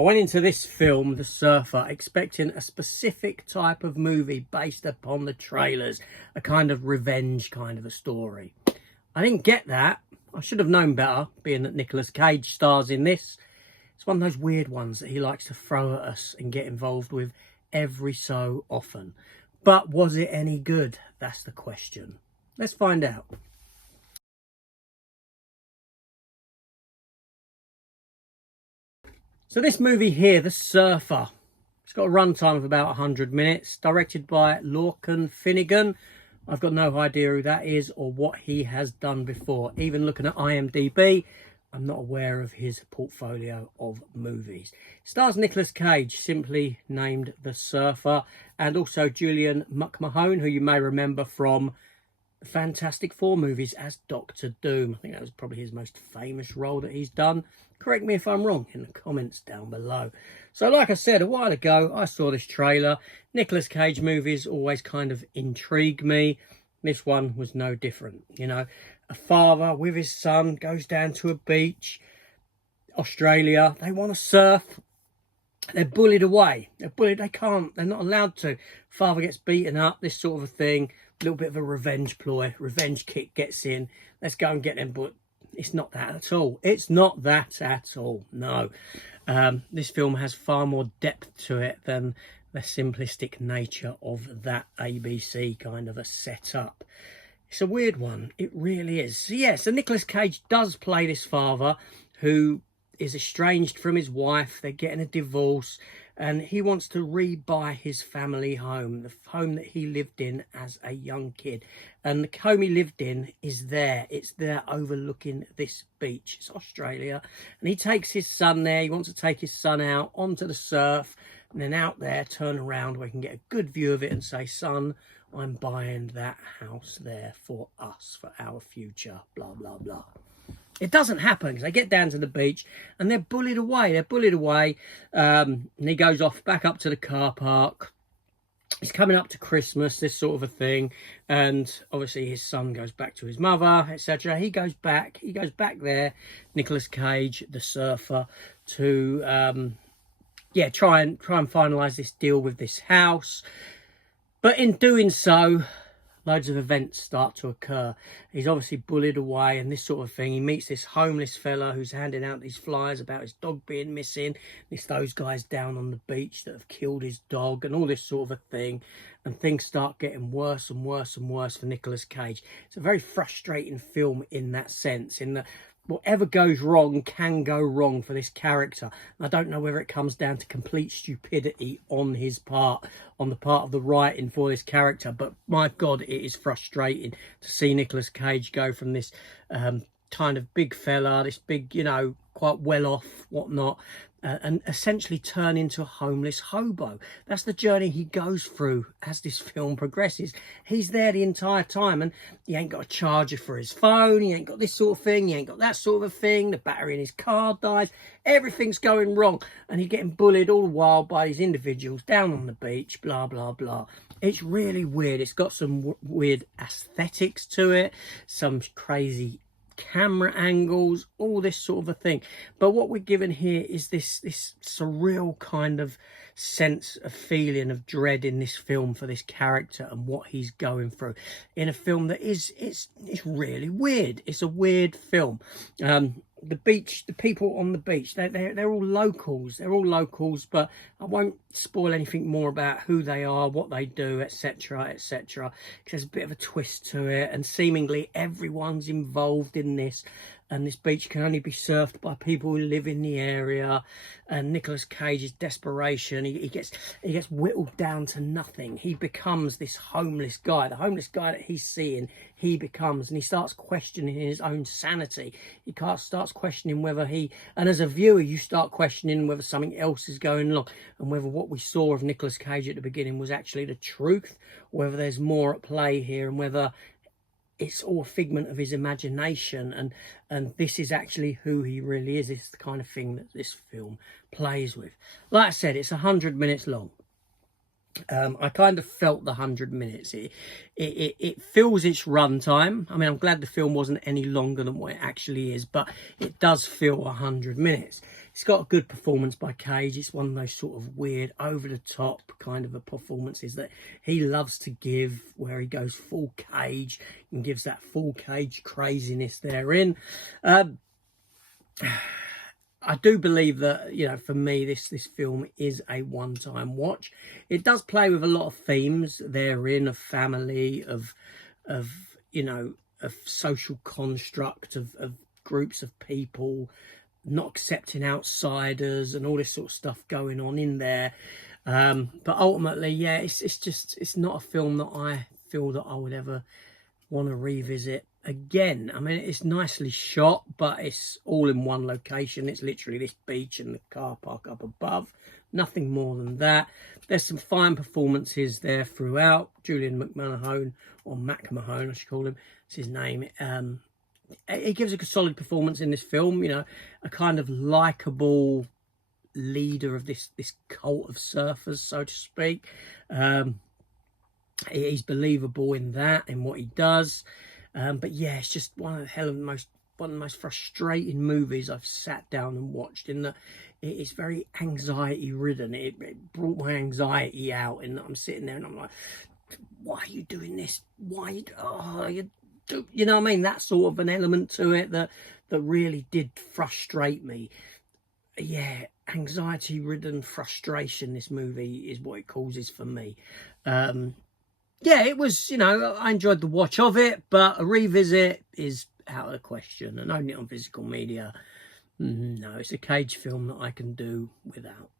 I went into this film, The Surfer, expecting a specific type of movie based upon the trailers, a kind of revenge kind of a story. I didn't get that. I should have known better, being that Nicolas Cage stars in this. It's one of those weird ones that he likes to throw at us and get involved with every so often. But was it any good? That's the question. Let's find out. So this movie here, The Surfer, it's got a runtime of about 100 minutes, directed by Lorcan Finnegan. I've got no idea who that is or what he has done before. Even looking at IMDb, I'm not aware of his portfolio of movies. It stars Nicolas Cage, simply named The Surfer, and also Julian McMahon, who you may remember from the Fantastic Four movies as Doctor Doom. I think that was probably his most famous role that he's done. Correct me if I'm wrong in the comments down below. So like I said a while ago, I saw this trailer. Nicolas Cage movies always kind of intrigue me. This one was no different. You know, a father with his son goes down to a beach, Australia. They want to surf. They're bullied away. They're bullied. They can't. They're not allowed to. Father gets beaten up. This sort of a thing. A little bit of a revenge ploy. Revenge kick gets in. Let's go and get them. But it's not that at all. It's not that at all. No. This film has far more depth to it than the simplistic nature of that ABC kind of a setup. It's a weird one. It really is. So yeah, so Nicolas Cage does play this father who is estranged from his wife. They're getting a divorce and he wants to rebuy his family home, the home that he lived in as a young kid. And the home he lived in is there. It's there overlooking this beach. It's Australia. And he takes his son there. He wants to take his son out onto the surf and then out there, turn around where he can get a good view of it and say, son, I'm buying that house there for us, for our future, blah, blah, blah. It doesn't happen because they get down to the beach and they're bullied away. They're bullied away. And he goes off back up to the car park. It's coming up to Christmas, this sort of a thing. And obviously his son goes back to his mother, etc. He goes back there, Nicolas Cage, the surfer, to try and finalise this deal with this house. But in doing so, loads of events start to occur. He's obviously bullied away and this sort of thing. He meets this homeless fella who's handing out these flyers about his dog being missing. It's those guys down on the beach that have killed his dog and all this sort of a thing. And things start getting worse and worse and worse for Nicolas Cage. It's a very frustrating film in that sense, in that whatever goes wrong can go wrong for this character. I don't know whether it comes down to complete stupidity on his part, on the part of the writing for this character, but my God, it is frustrating to see Nicolas Cage go from this kind of big fella, this big, you know, quite well off, whatnot, and essentially turn into a homeless hobo. That's the journey he goes through as this film progresses. He's there the entire time and he ain't got a charger for his phone, he ain't got this sort of thing, he ain't got that sort of a thing, the battery in his car dies, everything's going wrong and he's getting bullied all the while by these individuals down on the beach, blah, blah, blah. It's really weird. It's got some weird aesthetics to it, some crazy camera angles, all this sort of a thing. But what we're given here is this surreal kind of sense of feeling of dread in this film for this character and what he's going through in a film that it's really weird. It's a weird film. The beach, the people on the beach, they're all locals. They're all locals, but I won't spoil anything more about who they are, what they do, etc., etc. Because there's a bit of a twist to it, and seemingly everyone's involved in this. And this beach can only be surfed by people who live in the area. And Nicolas Cage's desperation, he gets whittled down to nothing. He becomes this homeless guy. The homeless guy that he's seeing, he becomes, and he starts questioning his own sanity. He starts questioning whether and as a viewer, you start questioning whether something else is going on, and whether what we saw of Nicolas Cage at the beginning was actually the truth, or whether there's more at play here, and whether it's all a figment of his imagination, and this is actually who he really is. It's the kind of thing that this film plays with. Like I said, it's 100 minutes long. I kind of felt the 100 minutes. It fills its runtime. I mean, I'm glad the film wasn't any longer than what it actually is, but it does feel 100 minutes. It's got a good performance by Cage. It's one of those sort of weird, over-the-top kind of a performances that he loves to give, where he goes full Cage and gives that full Cage craziness therein. I do believe that, you know, for me, this film is a one-time watch. It does play with a lot of themes therein, of family, of you know, of social construct, of groups of people, not accepting outsiders, and all this sort of stuff going on in there. But ultimately, yeah, it's not a film that I feel that I would ever want to revisit again. I mean, it's nicely shot, but it's all in one location. It's literally this beach and the car park up above. Nothing more than that. There's some fine performances there throughout. Julian McMahon, or McMahon, I should call him. It's his name. He gives a solid performance in this film. You know, a kind of likable leader of this cult of surfers, so to speak. He's believable in that, in what he does. But yeah, it's just one of the most frustrating movies I've sat down and watched, in that it is very anxiety ridden. It brought my anxiety out, and I'm sitting there and I'm like, why are you doing this? Why you know what I mean? That sort of an element to it that really did frustrate me. Yeah, anxiety ridden frustration, this movie is what it causes for me. Yeah, it was, you know, I enjoyed the watch of it, but a revisit is out of the question. And owning it on physical media, no, it's a Cage film that I can do without.